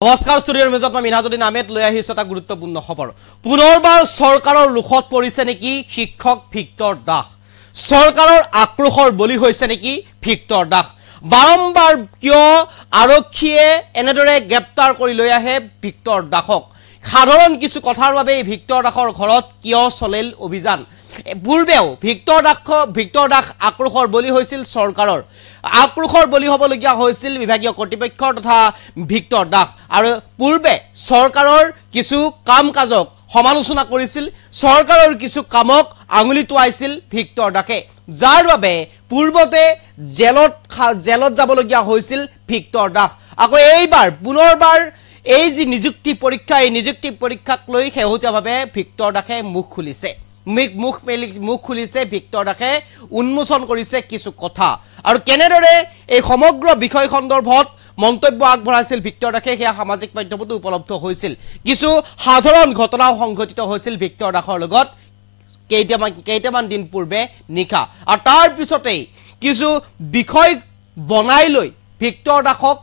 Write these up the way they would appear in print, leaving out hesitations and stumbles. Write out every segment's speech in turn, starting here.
নমস্কাৰ ষ্টুডিঅ'ৰ মেজত মই মিনাজুদ্দিন আহমেদ লৈ আহিছো এটা গুৰুত্বপূৰ্ণ খবৰ পুনৰবাৰ চৰকাৰৰ লুখত পৰিছে নেকি শিক্ষক ভিক্টৰ দাস চৰকাৰৰ আক্ৰোশৰ বলি হৈছে নেকি ভিক্টৰ দাস বাৰম্বাৰ কিয় আৰক্ষীয়ে এনেদৰে গ্ৰেপ্তাৰ কৰি লৈ আহে ভিক্টৰ দাসক সাধাৰণ কিছু কথাৰ বাবে ভিক্টৰ দাসৰ ঘৰত কিয় চলিল অভিযান পূৰ্বেও ভিক্টৰ দাস আক্ৰোশৰ বলি হৈছিল চৰকাৰৰ আক্ৰোশৰ বলি হ'বলগীয়া হৈছিল বিভাগীয় কৰ্তৃপক্ষৰ তথা ভিক্টৰ দাস আৰু পূৰ্বে চৰকাৰৰ কিছু কাম কাজক সমালোচনা কৰিছিল চৰকাৰৰ কিছু কামক আঙুলি টুৱাইছিল ভিক্টৰ দাসে যাৰ বাবে পূৰ্বতে জেলত যাবলগীয়া হৈছিল ভিক্টৰ দাস আকৌ এইবাৰ পুনৰবাৰ এই যি নিযুক্তি পৰীক্ষা এই নিযুক্তি পৰীক্ষাক লৈ শেহতীয়াভাৱে ভিক্টৰ দাসে মুখ খুলিছে মুখ খুলিছে ভিক্টৰ দাসে উন্মোচন কৰিছে কিছু কথা আৰু কেনেদৰে এই সমগ্ৰ বিষয় সন্দৰ্ভত মন্তব্য আগবঢ়াইছিল ভিক্টৰ দাসে সেয়া সামাজিক মাধ্যমত উপলব্ধ হৈছিল কিছু সাধাৰণ ঘটনা সংঘটিত হৈছিল ভিক্টৰ দাসৰ লগত কেইটামান দিন পূৰ্বে নিশা আৰু তাৰ পিছতেই কিছু বিষয় বনাই লৈ ভিক্টৰ দাসক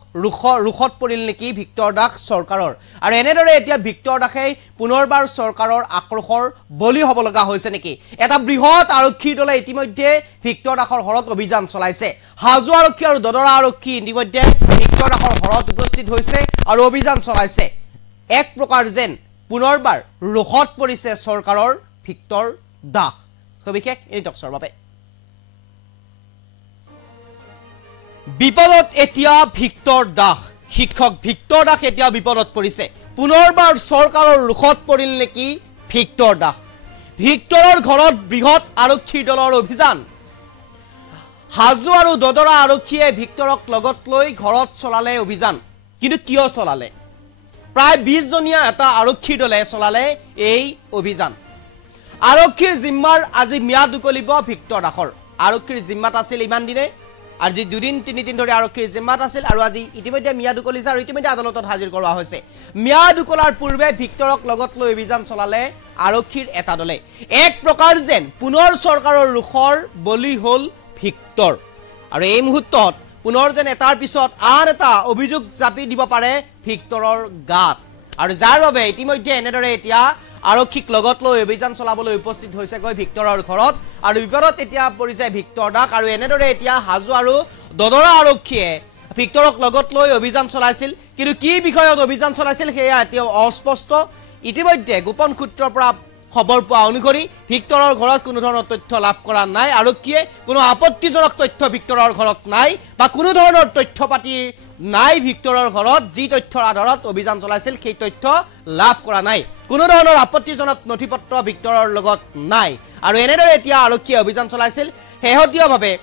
ৰুখত পৰিল নেকি ভিক্টৰ দাস চৰকাৰৰ আৰু এনেদৰে এতিয়া ভিক্টৰ দাসে পুনৰবাৰ চৰকাৰৰ আক্ৰোশৰ বলি হ'ব লগা হৈছে নেকি এটা বৃহৎ আৰক্ষীৰ দলে ইতিমধ্যে ভিক্টৰ দাসৰ ঘৰত অভিযান চলাইছে হাজো আৰক্ষী আৰু দদৰা আৰক্ষী ইতিমধ্যে ভিক্টৰ দাসৰ ঘৰত উপস্থিত হৈছে আৰু অভিযান চলাইছে এক প্ৰকাৰ যেন পুনৰবাৰ ৰুখত পৰিছে চৰকাৰৰ ভিক্টৰ দাস সবিশেষ এই টকছৰ বাবে বিপদত এতিয়া ভিক্টৰ দাস শিক্ষক ভিক্টৰ দাস এতিয়া বিপদত পৰিছে পুনৰবাৰ চৰকাৰৰ ৰুখত পৰিল নেকি ভিক্টৰ দাস ভিক্টৰৰ ঘৰত বৃহৎ আৰক্ষী দলৰ অভিযান হাজো আৰু দদৰা আৰক্ষীয়ে ভিক্টৰক লগত লৈ ঘৰত চলালে অভিযান কিন্তু কিয় চলালে প্ৰায় 20 জনীয়া এটা আৰক্ষী দলে চলালে এই অভিযান আৰক্ষীৰ জিম্মাৰ আজি মিয়াদ উকলিব ভিক্টৰ দাসৰ আৰক্ষীৰ জিম্মাত আছিল ইমান দিনে আৰু যি দুদিন তিনিদিন ধৰি আৰক্ষীৰ জিম্মাত আছিল আৰু আজি ইতিমধ্যে মিয়াদ উকলিছে আৰু ইতিমধ্যে আদালতত হাজিৰ কৰোৱা হৈছে মিয়াদ উকলাৰ পূৰ্বে ভিক্টৰক লগত লৈ অভিযান চলালে আৰক্ষীৰ এটা দলে এক প্ৰকাৰ যেন পুনৰ চৰকাৰৰ ৰুখৰ বলি হ'ল ভিক্টৰ আৰু এই মুহূৰ্তত পুনৰ যেন এটাৰ পিছত আন এটা অভিযোগ জাপি দিব পাৰে ভিক্টৰৰ গাত আৰু যাৰ বাবে ইতিমধ্যে এনেদৰে এতিয়া আৰক্ষীক লগত লৈ অভিযান চলাবলৈ উপস্থিত হৈছে গৈ ভিক্টৰৰ ঘৰত আৰু বিপদত এতিয়া পৰিছে ভিক্টৰ দাস আৰু এনেদৰে এতিয়া হাজো আৰু দদৰা আৰক্ষীয়ে ভিক্টৰক লগত লৈ অভিযান চলাইছিল কিন্তু কি বিষয়ত অভিযান চলাইছিল সেয়া এতিয়া অস্পষ্ট ইতিমধ্যে গোপন সূত্ৰৰ পৰা খবৰ পোৱা অনুসৰি ভিক্টৰৰ ঘৰত কোনো ধৰণৰ তথ্য লাভ কৰা নাই আৰক্ষীয়ে কোনো আপত্তিজনক তথ্য ভিক্টৰৰ ঘৰত নাই বা কোনো ধৰণৰ তথ্য পাতি নাই ভিক্টৰৰ ঘৰত যি তথ্যৰ আধাৰত অভিযান চলাইছিল সেই তথ্য লাভ কৰা নাই কোনো ধৰণৰ আপত্তিজনক নথিপত্ৰ ভিক্টৰৰ লগত নাই আৰু এনেদৰে এতিয়া আৰক্ষীয়ে অভিযান চলাইছিল শেহতীয়াভাৱে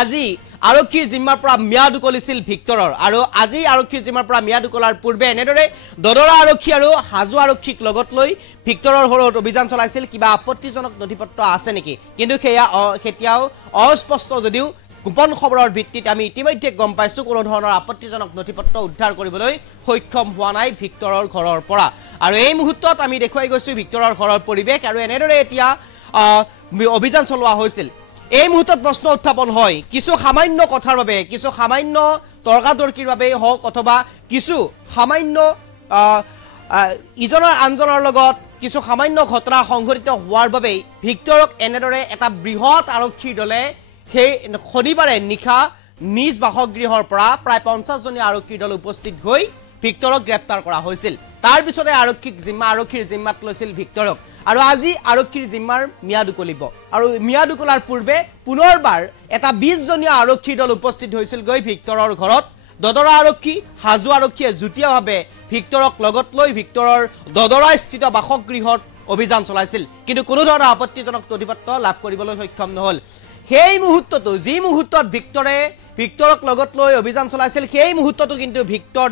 আজি আৰক্ষীৰ জিম্মাৰ পৰা মিয়াদ উকলিছিল ভিক্টৰৰ আৰু আজি আৰক্ষীৰ জিম্মাৰ পৰা মিয়াদ উকলাৰ পূৰ্বে এনেদৰে দদৰা আৰক্ষী আৰু হাজো আৰক্ষীক লগত লৈ ভিক্টৰৰ ঘৰত অভিযান চলাইছিল কিবা আপত্তিজনক নথিপত্ৰ আছে নেকি কিন্তু সেয়াও অস্পষ্ট যদিও গোপন খবৰৰ ভিত্তিত আমি ইতিমধ্যে গম পাইছোঁ কোনো ধৰণৰ আপত্তিজনক নথিপত্ৰ উদ্ধাৰ কৰিবলৈ সক্ষম হোৱা নাই ভিক্টৰৰ ঘৰৰ পৰা আৰু এই মুহূৰ্তত আমি দেখুৱাই গৈছোঁ ভিক্টৰৰ ঘৰৰ পৰিৱেশ আৰু এনেদৰে এতিয়া অভিযান চলোৱা হৈছিল এই মুহূৰ্তত প্ৰশ্ন উত্থাপন হয় কিছু সামান্য কথাৰ বাবে কিছু সামান্য তৰ্কাতৰ্কিৰ বাবে হওক অথবা কিছু সামান্য ইজনৰ আনজনৰ লগত কিছু সামান্য ঘটনা সংঘটিত হোৱাৰ বাবে ভিক্টৰক এনেদৰে এটা বৃহৎ আৰক্ষীৰ দলে সেই শনিবাৰে নিশা নিজ বাসগৃহৰ পৰা প্ৰায় 50 জনীয়া আৰক্ষীৰ দল উপস্থিত হৈ ভিক্টৰক গ্ৰেপ্তাৰ কৰা হৈছিল তাৰ পিছতে আৰক্ষীৰ জিম্মাত লৈছিল ভিক্টৰক আৰু আজি আৰক্ষীৰ জিম্মাৰ মিয়াদ উকলিব আৰু মিয়াদ উকলাৰ পূৰ্বে পুনৰবাৰ এটা 20 জনীয়া আৰক্ষীৰ দল উপস্থিত হৈছিল গৈ ভিক্টৰৰ ঘৰত দদৰা আৰক্ষী হাজো আৰক্ষীয়ে যুটীয়াভাৱে ভিক্টৰক লগত লৈ ভিক্টৰৰ দদৰা স্থিত বাসগৃহত অভিযান চলাইছিল কিন্তু কোনো ধৰণৰ আপত্তিজনক নথিপত্ৰ লাভ কৰিবলৈ সক্ষম নহল সেই মুহূৰ্তটো যি মুহূৰ্তত ভিক্টৰক লগত লৈ অভিযান চলাইছিল সেই মুহূৰ্তটো কিন্তু ভিক্টৰ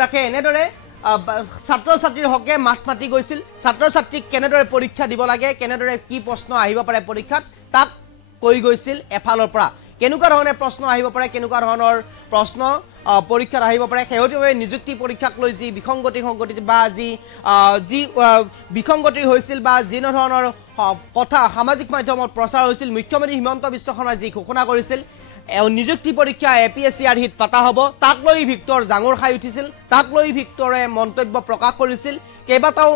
দাসে এনেদৰে ছাত্ৰ ছাত্ৰীৰ হকে মাত মাতি গৈছিল ছাত্ৰ ছাত্ৰীক কেনেদৰে পৰীক্ষা দিব লাগে কেনেদৰে কি প্ৰশ্ন আহিব পাৰে পৰীক্ষাত তাক কৈ গৈছিল এফালৰ পৰা কেনেকুৱা ধৰণৰ প্ৰশ্ন আহিব পাৰে কেনেকুৱা ধৰণৰ প্ৰশ্ন পৰীক্ষাত আহিব পাৰে শেহতীয়াভাৱে নিযুক্তি পৰীক্ষাক লৈ যি বিসংগতি সংগঠিত বা যি বিসংগতি হৈছিল বা যিন ধৰণৰ কথা সামাজিক মাধ্যমত প্ৰচাৰ হৈছিল মুখ্যমন্ত্ৰী হিমন্ত বিশ্ব শৰ্মাই যি ঘোষণা কৰিছিল নিযুক্তি পৰীক্ষা APSC পাতা হ'ব তাক লৈ ভিক্টৰ জাঙৰ খাই উঠিছিল তাক লৈ ভিক্টৰে মন্তব্য প্ৰকাশ কৰিছিল কেইবাটাও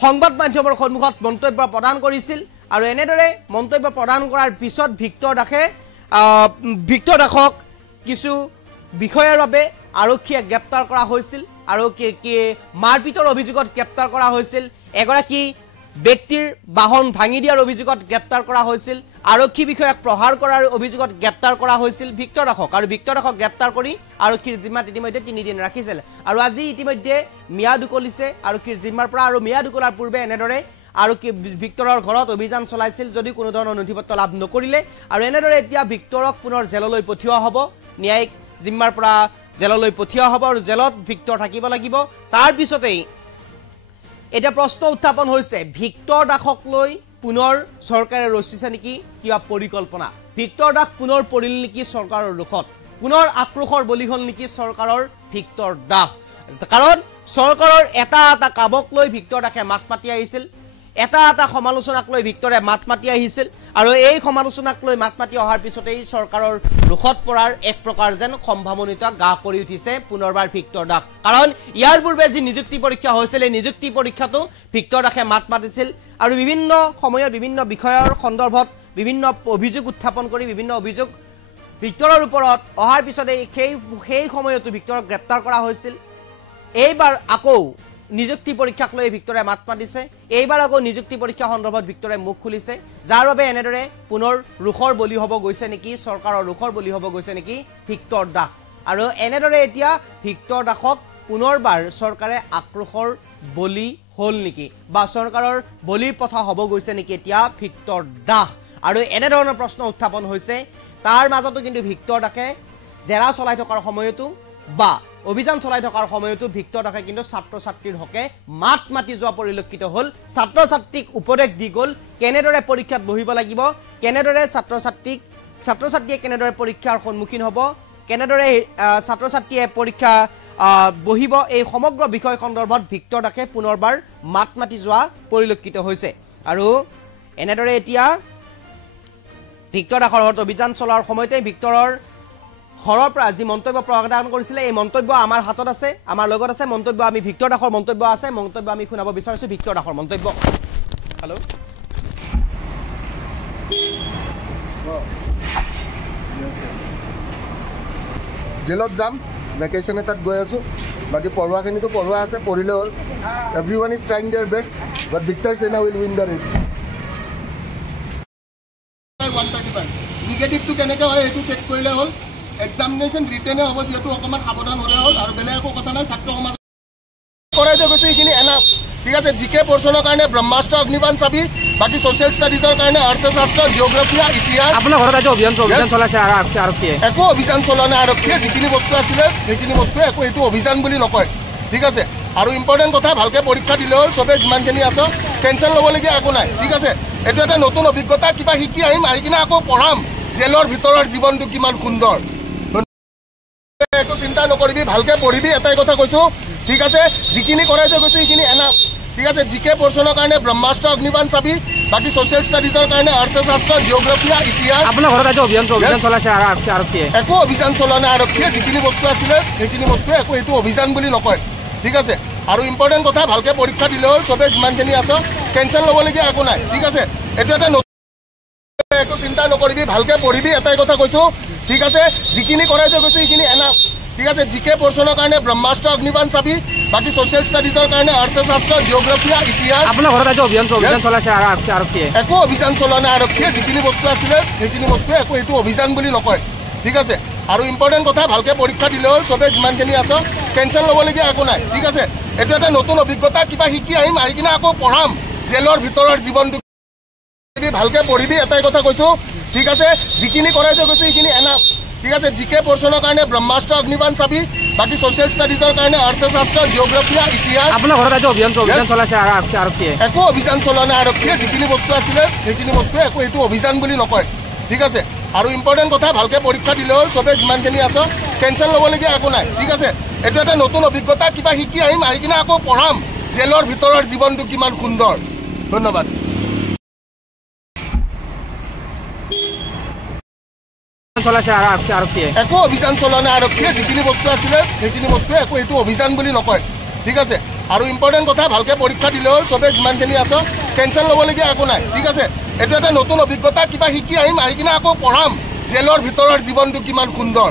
সংবাদ মাধ্যমৰ সন্মুখত মন্তব্য প্ৰদান কৰিছিল আৰু এনেদৰে মন্তব্য প্ৰদান কৰাৰ পিছত ভিক্টৰ দাসক কিছু বিষয়ৰ বাবে আৰক্ষীয়ে গ্ৰেপ্তাৰ কৰা হৈছিল আৰু মাৰপিটৰ অভিযোগত গ্ৰেপ্তাৰ কৰা হৈছিল এগৰাকী ব্যক্তিৰ বাহন ভাঙি দিয়াৰ অভিযোগত গ্ৰেপ্তাৰ কৰা হৈছিল আৰক্ষী বিষয়াক প্ৰহাৰ কৰাৰ অভিযোগত গ্ৰেপ্তাৰ কৰা হৈছিল ভিক্টৰ দাসক আৰু ভিক্টৰ দাসক গ্ৰেপ্তাৰ কৰি আৰক্ষীৰ জিম্মাত ইতিমধ্যে 3 দিন ৰাখিছিল আৰু আজি ইতিমধ্যে মিয়াদ উকলিছে আৰক্ষীৰ জিম্মাৰ পৰা আৰু মিয়াদ উকলাৰ পূৰ্বে এনেদৰে আৰক্ষী ভিক্টৰৰ ঘৰত অভিযান চলাইছিল যদি কোনো ধৰণৰ নথিপত্ৰ লাভ নকৰিলে আৰু এনেদৰে এতিয়া ভিক্টৰক পুনৰ জেললৈ পঠিওৱা হ'ব ন্যায়িক জিম্মাৰ পৰা জেললৈ পঠিওৱা হ'ব আৰু জেলত ভিক্টৰ থাকিব লাগিব তাৰ পিছতেই এটা প্ৰশ্ন উত্থাপন হৈছে ভিক্টৰ দাসক লৈ পুনৰ চৰকাৰে ৰচিছে নেকি কিবা পৰিকল্পনা ভিক্টৰ দাস পুনৰ পৰিল নেকি চৰকাৰৰ ৰুখত পুনৰ আক্ৰোশৰ বলি হ'ল নেকি চৰকাৰৰ ভিক্টৰ দাস কাৰণ চৰকাৰৰ এটা কামক লৈ ভিক্টৰ দাসে মাত মাতি আহিছিল এটা সমালোচনাক লৈ ভিক্টৰে মাত মাতি আহিছিল আৰু এই সমালোচনাক লৈ মাত মাতি অহাৰ পিছতেই চৰকাৰৰ ৰুখত পৰাৰ এক প্ৰকাৰ যেন সম্ভাৱনিতা গা কৰি উঠিছে পুনৰবাৰ ভিক্টৰ দাস কাৰণ ইয়াৰ পূৰ্বে যি নিযুক্তি পৰীক্ষা হৈছিল এই নিযুক্তি পৰীক্ষাটো ভিক্টৰ দাসে মাত মাতিছিল আৰু বিভিন্ন সময়ত বিভিন্ন বিষয়ৰ সন্দৰ্ভত বিভিন্ন অভিযোগ উত্থাপন কৰি বিভিন্ন অভিযোগ ভিক্টৰৰ ওপৰত অহাৰ পিছতে সেই সময়তো ভিক্টৰক গ্ৰেপ্তাৰ কৰা হৈছিল এইবাৰ আকৌ নিযুক্তি পৰীক্ষাক লৈ ভিক্টৰে মাত মাতিছে এইবাৰ আকৌ নিযুক্তি পৰীক্ষা সন্দৰ্ভত ভিক্টৰে মুখ খুলিছে যাৰ বাবে এনেদৰে পুনৰ ৰুখৰ বলি হ'ব গৈছে নেকি চৰকাৰৰ ৰুখৰ বলি হ'ব গৈছে নেকি ভিক্টৰ দাস আৰু এনেদৰে এতিয়া ভিক্টৰ দাসক পুনৰবাৰ চৰকাৰে আক্ৰোশৰ বলি হ'ল নেকি বা চৰকাৰৰ বলিৰ পথা হ'ব গৈছে নেকি এতিয়া ভিক্টৰ দাস আৰু এনে ধৰণৰ প্ৰশ্ন উত্থাপন হৈছে তাৰ মাজতো কিন্তু ভিক্টৰ দাসে জেৰা চলাই থকাৰ সময়তো বা অভিযান চলাই থকাৰ সময়তো ভিক্টৰ দাসে কিন্তু ছাত্ৰ ছাত্ৰীৰ হকে মাত মাতি যোৱা পৰিলক্ষিত হ'ল ছাত্ৰ ছাত্ৰীক উপদেশ দি গ'ল কেনেদৰে পৰীক্ষাত বহিব লাগিব কেনেদৰে ছাত্ৰ ছাত্ৰীয়ে কেনেদৰে পৰীক্ষাৰ সন্মুখীন হ'ব কেনেদৰে ছাত্ৰ ছাত্ৰীয়ে পৰীক্ষা বহিব এই সমগ্ৰ বিষয় সন্দৰ্ভত ভিক্টৰ দাসে পুনৰবাৰ মাত মাতি যোৱা পৰিলক্ষিত হৈছে আৰু এনেদৰে এতিয়া ভিক্টৰ দাসৰ ঘৰত অভিযান চলোৱাৰ সময়তে ভিক্টৰৰ ঘৰৰ পৰা যি মন্তব্য প্ৰদান কৰিছিলে এই মন্তব্য আমাৰ হাতত আছে আমাৰ লগত আছে মন্তব্য আমি ভিক্টৰ দাসৰ মন্তব্য আছে মন্তব্য আমি শুনাব বিচাৰিছো ভিক্টৰ দাসৰ মন্তব্য হেল্ল' জেলত যাম ভেকেশ্যন এটাত গৈ আছোঁ বাকী পঢ়োৱাখিনিতো পঢ়োৱা আছে পঢ়িলে হ'ল everyone is trying their best but Victor Sena will win the race নিগেটিভটো কেনেকৈ হয় সেইটো চেক কৰিলে হ'ল এক্সামিনেশ্যন ৰিটেনে হ'ব যিহেতু অকণমান সাৱধান হ'লে হ'ল আৰু বেলেগ একো কথা নাই ছাত্ৰ সমাজ কৰাই যে গৈছে এইখিনি এনাফ ঠিক আছে জিকে পৰ্চনৰ কাৰণে ব্ৰহ্মাস্ত্ৰ অগ্নিবাণ চাবি বাকী ছ'চিয়েল ষ্টাডিজৰ কাৰণে অৰ্থশাস্ত্ৰ জিঅ'গ্ৰাফী ইতিহাস আপোনাৰ ঘৰত আজি অভিযান চলাইছে আৰক্ষীয়ে একো অভিযান চলোৱা নাই আৰক্ষীয়ে যিখিনি বস্তু আছিলে সেইখিনি বস্তুৱে একো এইটো অভিযান বুলি নকয় ঠিক আছে আৰু ইম্পৰ্টেণ্ট কথা ভালকৈ পৰীক্ষা দিলে হ'ল চবেই যিমানখিনি আছ টেনশ্যন ল'বলগীয়া একো নাই ঠিক আছে এইটো এটা নতুন অভিজ্ঞতা কিবা শিকি আহিম আহি কিনে আকৌ পঢ়াম জেলৰ ভিতৰৰ জীৱনটো কিমান সুন্দৰ একো চিন্তা নকৰিবি ভালকৈ পঢ়িবি এটাই কথা কৈছোঁ ঠিক আছে যিখিনি কৰাই যে গৈছোঁ সেইখিনি এনাফ ঠিক আছে জিকে পৰ্চনৰ কাৰণে ব্ৰহ্মাস্ত্ৰ অগ্নিবাণ চাবি বাকী ছ'চিয়েল ষ্টাডিজৰ কাৰণে অৰ্থশাস্ত্ৰ জিঅ'গ্ৰাফী ইতিহাস আপোনাৰ ঘৰত আজি অভিযান চলাইছে আৰক্ষীয়ে একো অভিযান চলোৱা নাই আৰক্ষীয়ে যিখিনি বস্তু আছিলে সেইখিনি বস্তুৱে একো এইটো অভিযান বুলি নকয় ঠিক আছে আৰু ইম্পৰ্টেণ্ট কথা ভালকৈ পৰীক্ষা দিলে হ'ল চবেই যিমানখিনি আছ টেনশ্যন ল'বলগীয়া একো নাই ঠিক আছে এইটো এটা একো চিন্তা নকৰিবি ভালকৈ পঢ়িবি এটাই কথা কৈছোঁ ঠিক আছে যিখিনি কৰাই যে গৈছোঁ সেইখিনি এনাফ ঠিক আছে জিকে পৰ্চনৰ কাৰণে ব্ৰহ্মাস্ত্ৰ অগ্নিবাণ চাবি বাকী ছ'চিয়েল ষ্টাডিজৰ কাৰণে অৰ্থশাস্ত্ৰ জিঅ'গ্ৰাফী ইতিহাস আপোনাৰ ঘৰত আজি অভিযান চলাইছে আৰক্ষীয়ে একো অভিযান চলোৱা নাই আৰক্ষীয়ে যিখিনি বস্তু আছিলে সেইখিনি বস্তুৱে একো এইটো অভিযান বুলি নকয় ঠিক আছে আৰু ইম্পৰ্টেণ্ট কথা ভালকৈ পৰীক্ষা দিলে হ'ল চবেই যিমানখিনি আছ টেনশ্যন ল'বলগীয়া একো নাই ঠিক আছে এইটো এটা নতুন অভিজ্ঞতা কিবা শিকি আহিম আহি কিনে আকৌ পঢ়াম জেলৰ ভিতৰৰ জীৱনটো ভালকৈ পঢ়িবি এটাই কথা কৈছোঁ ঠিক আছে যিখিনি কৰাই যে গৈছোঁ সেইখিনি এনাফ ঠিক আছে জিকে পৰ্চনৰ কাৰণে ব্ৰহ্মাস্ত্ৰ অগ্নিবাণ চাবি বাকী ছ'চিয়েল ষ্টাডিজৰ কাৰণে অৰ্থশাস্ত্ৰ জিঅ'গ্ৰাফী ইতিহাস আপোনাৰ ঘৰত আজি অভিযান চলাইছে আৰক্ষীয়ে একো অভিযান চলোৱা নাই আৰক্ষীয়ে যিখিনি বস্তু আছিলে সেইখিনি বস্তুৱে একো এইটো অভিযান বুলি নকয় ঠিক আছে আৰু ইম্পৰ্টেণ্ট কথা ভালকৈ পৰীক্ষা দিলে হ'ল চবেই যিমানখিনি আছ টেনশ্যন ল'বলগীয়া একো নাই ঠিক আছে এইটো এটা নতুন অভিজ্ঞতা কিবা শিকি আহিম আহি কিনে আকৌ পঢ়াম জেলৰ ভিতৰৰ জীৱনটো কিমান সুন্দৰ ধন্যবাদ চলাইছে আৰক্ষীয়ে একো অভিযান চলোৱা নাই আৰক্ষীয়ে যিখিনি বস্তু আছিলে সেইখিনি বস্তুৱে একো এইটো অভিযান বুলি নকয় ঠিক আছে আৰু ইম্পৰ্টেণ্ট কথা ভালকৈ পৰীক্ষা দিলে হ'ল চবে যিমানখিনি আছ টেনশ্যন ল'বলগীয়া একো নাই ঠিক আছে এইটো এটা নতুন অভিজ্ঞতা কিবা শিকি আহিম আহি কিনে আকৌ পঢ়াম জেলৰ ভিতৰৰ জীৱনটো কিমান সুন্দৰ